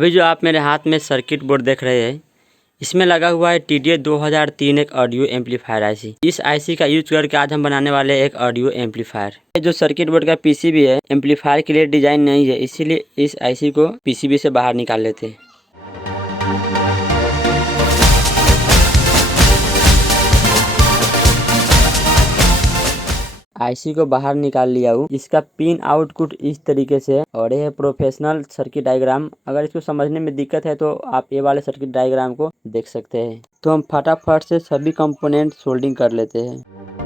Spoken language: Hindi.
अभी जो आप मेरे हाथ में सर्किट बोर्ड देख रहे हैं, इसमें लगा हुआ है TDA 2003 एक ऑडियो एम्पलीफायर आईसी। इस आईसी का यूज करके आज हम बनाने वाले हैं एक ऑडियो एम्पलीफायर। ये जो सर्किट बोर्ड का पीसीबी है, एम्पलीफायर के लिए डिजाइन नहीं है, इसीलिए इस आईसी को पीसीबी से बाहर निकाल लेते हैं। आईसी को बाहर निकाल लिया हूँ। इसका पिन आउटपुट इस तरीके से है और यह है प्रोफेशनल सर्किट डायग्राम। अगर इसको समझने में दिक्कत है तो आप ये वाले सर्किट डायग्राम को देख सकते हैं। तो हम फटाफट से सभी कंपोनेंट सोल्डिंग कर लेते हैं।